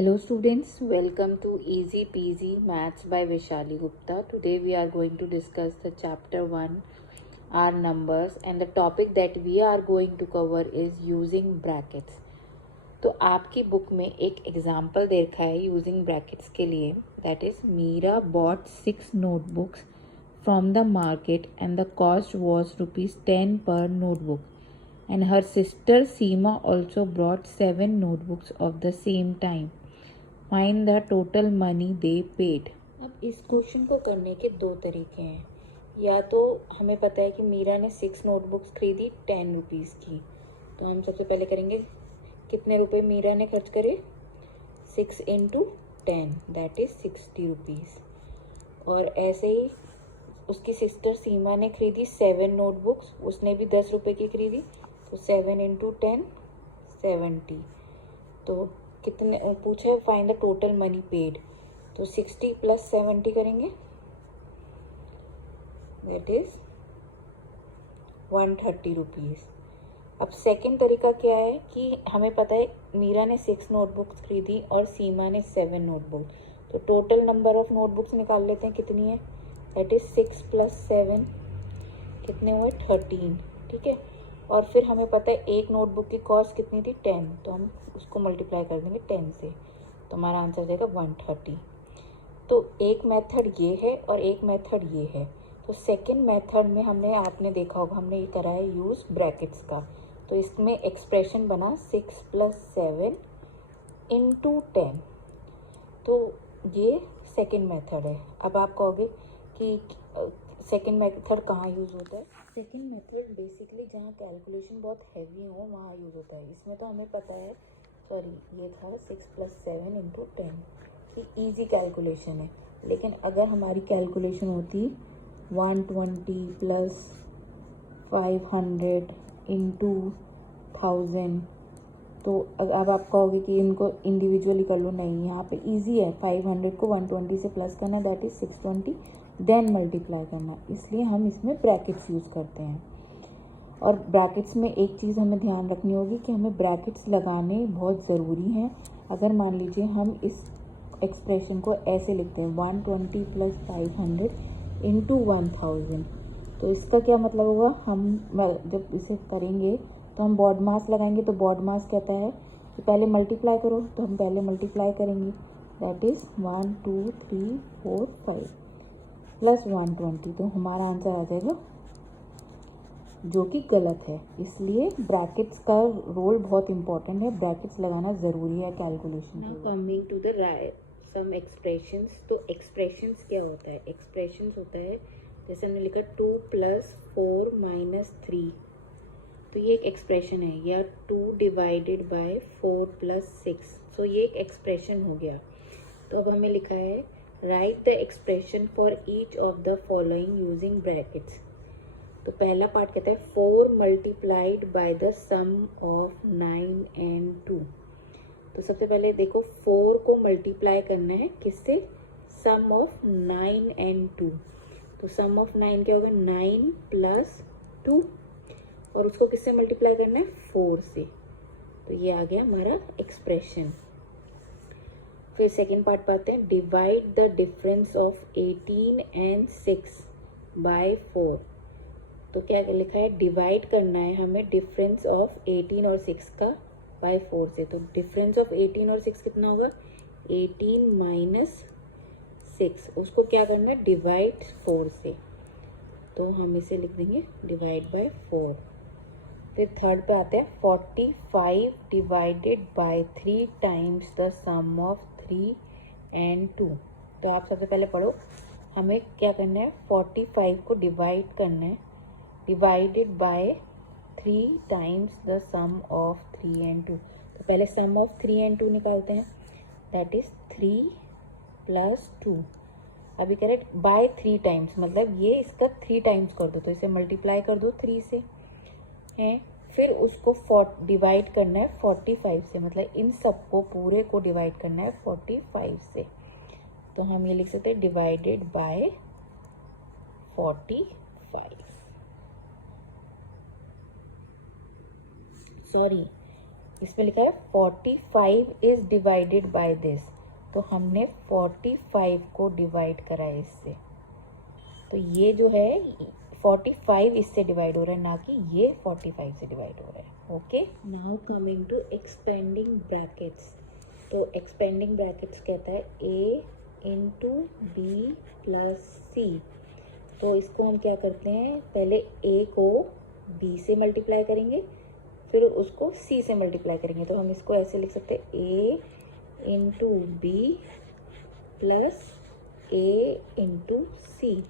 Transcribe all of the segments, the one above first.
Hello students, welcome to Easy Peasy Maths by Vishali Gupta. Today we are going to discuss the chapter 1 R numbers and the topic that we are going to cover is using brackets. तो आपकी book में एक example दे रखा है using brackets के लिए, that is Meera bought 6 notebooks from the market and the cost was ₹10 per notebook. And her sister Seema also brought 7 notebooks of the same time. Find the total money they paid. अब इस question को करने के दो तरीके हैं. या तो हमें पता है कि मीरा ने 6 नोटबुक्स खरीदी 10 रुपीज़ की, तो हम सबसे पहले करेंगे कितने रुपए मीरा ने खर्च करे, 6 × 10 दैट इज 60 रुपीज़. और ऐसे ही उसकी सिस्टर सीमा ने खरीदी 7 नोटबुक्स, उसने भी 10 रुपए की खरीदी, तो 7 × 10 70. तो कितने पूछा है find the total money paid, तो 60 + 70 करेंगे दैट इज 130 रुपीज़. अब सेकंड तरीका क्या है कि हमें पता है मीरा ने 6 नोटबुक्स खरीदी और सीमा ने 7 नोटबुक, तो टोटल नंबर ऑफ नोटबुक्स निकाल लेते हैं कितनी है, दैट इज 6 + 7 कितने हुए 13. ठीक है, और फिर हमें पता है एक नोटबुक की कॉस्ट कितनी थी 10, तो हम उसको मल्टीप्लाई कर देंगे 10 से, तो हमारा आंसर हो जाएगा 130. तो एक मेथड ये है और एक मेथड ये है. तो सेकंड मेथड में आपने देखा होगा हमने ये करा है यूज़ ब्रैकेट्स का, तो इसमें एक्सप्रेशन बना 6 + 7 × 10. तो ये सेकंड मेथड है. अब आप कहोगे कि सेकंड मेथड कहाँ यूज़ होता है. सेकंड मेथड बेसिकली जहाँ कैलकुलेशन बहुत हैवी हो वहाँ यूज़ होता है. इसमें तो हमें पता है, सॉरी ये था 6 + 7 × 10 कि ईजी कैलकुलेशन है. लेकिन अगर हमारी कैलकुलेशन होती 120 + 500 × 1000, तो अब आप कहोगे कि इनको इंडिविजुअली कर लो. नहीं, यहाँ पे इजी है. 500 को 120 से प्लस करना दैट इज 620, देन मल्टीप्लाई करना, इसलिए हम इसमें ब्रैकेट्स यूज़ करते हैं. और ब्रैकेट्स में एक चीज़ हमें ध्यान रखनी होगी कि हमें ब्रैकेट्स लगाने बहुत ज़रूरी हैं. अगर मान लीजिए हम इस एक्सप्रेशन को ऐसे लिखते हैं 120 + 500 × 1000, तो इसका क्या मतलब होगा, हम जब इसे करेंगे तो हम बॉड मास लगाएंगे. तो बॉड मास कहता है कि पहले मल्टीप्लाई करो, तो हम पहले मल्टीप्लाई करेंगे दैट इज़ 1 2 3 4 5 + 120, तो हमारा आंसर आ जाएगा, जो कि गलत है. इसलिए ब्रैकेट्स का रोल बहुत इंपॉर्टेंट है, ब्रैकेट्स लगाना ज़रूरी है calculation. Now coming to the sum expressions. तो एक्सप्रेशंस क्या होता है, एक्सप्रेशंस होता है जैसे हमने लिखा 2 + 4 - 3, तो ये एक एक्सप्रेशन है, या 2 / 4 + 6, सो ये एक एक्सप्रेशन हो गया. तो अब हमें लिखा है right the expression for each of the following using brackets. तो पहला पार्ट कहता है 4 × द सम ऑफ 9 and 2. तो सबसे पहले देखो 4 को मल्टीप्लाई करना है किससे, सम ऑफ 9 and 2. तो सम ऑफ 9 क्या होगा, 9 + 2, और उसको किससे मल्टीप्लाई करना है, 4 से. तो ये आ गया हमारा एक्सप्रेशन. फिर सेकेंड पार्ट पे आते हैं divide the difference of 18 and 6 by 4. तो क्या लिखा है, डिवाइड करना है हमें डिफरेंस ऑफ 18 और 6 का बाय 4 से. तो डिफरेंस ऑफ 18 और 6 कितना होगा, 18 - 6, उसको क्या करना है, डिवाइड 4 से. तो हम इसे लिख देंगे डिवाइड बाय 4. फिर थर्ड पे आते हैं 45 / 3 times the sum of 3 and 2. तो आप सबसे पहले पढ़ो, हमें क्या करना है, 45 को डिवाइड करना है, divided by 3 times the sum of 3 and 2. तो पहले सम ऑफ 3 and 2 निकालते हैं, दैट इज 3 + 2. अभी कह रहे बाय 3 times, मतलब ये इसका 3 times कर दो, तो इसे मल्टीप्लाई कर दो 3 से है. फिर उसको डिवाइड करना है 45 से, मतलब इन सबको पूरे को डिवाइड करना है 45 से. तो हम ये लिख सकते हैं डिवाइडेड बाय 45, सॉरी इसमें लिखा है 45 इज डिवाइडेड बाय दिस, तो हमने 45 को डिवाइड करा है इससे, तो ये जो है 45 इससे डिवाइड हो रहा है, ना कि ये 45 से डिवाइड हो रहा है। Okay, now coming to expanding brackets. तो एक्सपेंडिंग ब्रैकेट्स कहता है a into B plus C. तो इसको हम क्या करते हैं, पहले a को b से मल्टीप्लाई करेंगे, फिर उसको c से मल्टीप्लाई करेंगे। तो हम इसको ऐसे लिख सकते हैं a into B plus a into C.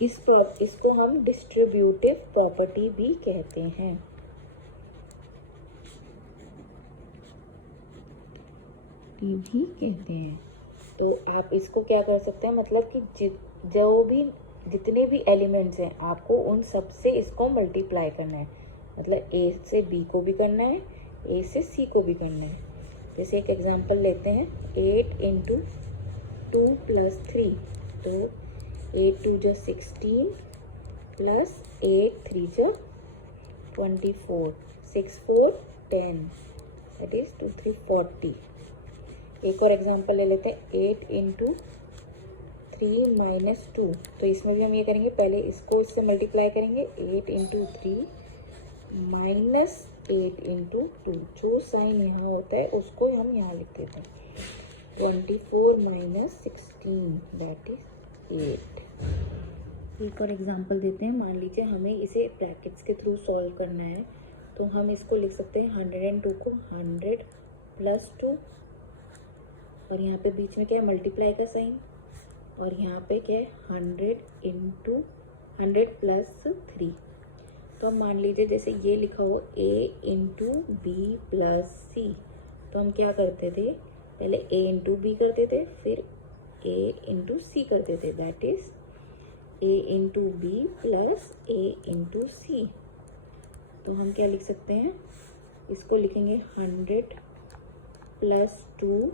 इसको हम डिस्ट्रीब्यूटिव प्रॉपर्टी भी कहते हैं। ये भी कहते हैं। तो आप इसको क्या कर सकते हैं, मतलब कि जो भी जितने भी एलिमेंट्स हैं आपको उन सब से इसको मल्टीप्लाई करना है, मतलब a से b को भी करना है, a से c को भी करना है। जैसे एक एग्जांपल लेते हैं, 8 इंटू 2 प्लस 3, तो 8 2 जा 16 प्लस 8 3 जा 24, 6 4 10, दैट इज 2 3 40। एक और एग्जांपल ले लेते हैं, 8 इंटू 3 माइनस 2, तो इसमें भी हम ये करेंगे, पहले इसको इससे मल्टीप्लाई करेंगे, 8 इंटू 3 माइनस 8 इंटू 2, जो साइन यहाँ होता है उसको हम यहाँ लिख देते हैं, 24 माइनस 16 दैट इज 8। एक और एग्जांपल देते हैं, मान लीजिए हमें इसे ब्रैकेट्स के थ्रू सॉल्व करना है, तो हम इसको लिख सकते हैं 102 को 100 प्लस 2, और यहाँ पे बीच में क्या है, मल्टीप्लाई का साइन, और यहाँ पे क्या है 100 इंटू 100 प्लस 3। तो हम मान लीजिए जैसे ये लिखा हो a into B plus C, तो हम क्या करते थे, पहले a इंटू बी करते थे, फिर a इंटू सी करते थे, that is a into B plus a into C. तो हम क्या लिख सकते हैं, इसको लिखेंगे 100 प्लस 2,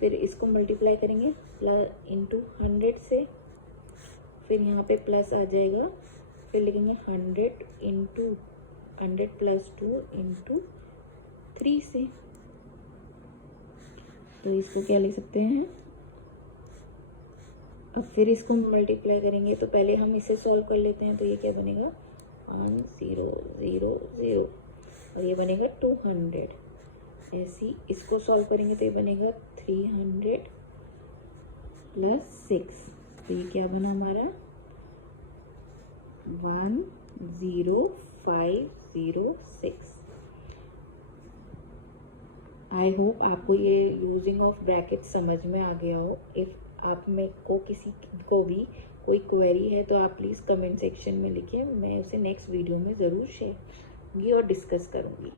फिर इसको मल्टीप्लाई करेंगे प्लस इंटू 100 से, फिर यहाँ पे प्लस आ जाएगा, फिर लिखेंगे 100 इंटू 100 प्लस 2 इंटू 3 से। तो इसको क्या लिख सकते हैं, अब फिर इसको मल्टीप्लाई करेंगे, तो पहले हम इसे सॉल्व कर लेते हैं, तो ये क्या बनेगा 1 0 0 0, और ये बनेगा 200। ऐसी इसको सॉल्व करेंगे तो ये बनेगा 300 प्लस 6, तो ये क्या बना हमारा 10506। आई होप आपको ये यूजिंग ऑफ ब्रैकेट समझ में आ गया हो। इफ़ आप में को किसी को भी कोई क्वेरी है तो आप प्लीज़ कमेंट सेक्शन में लिखें, मैं उसे नेक्स्ट वीडियो में ज़रूर शेयर करूँगी और डिस्कस करूँगी।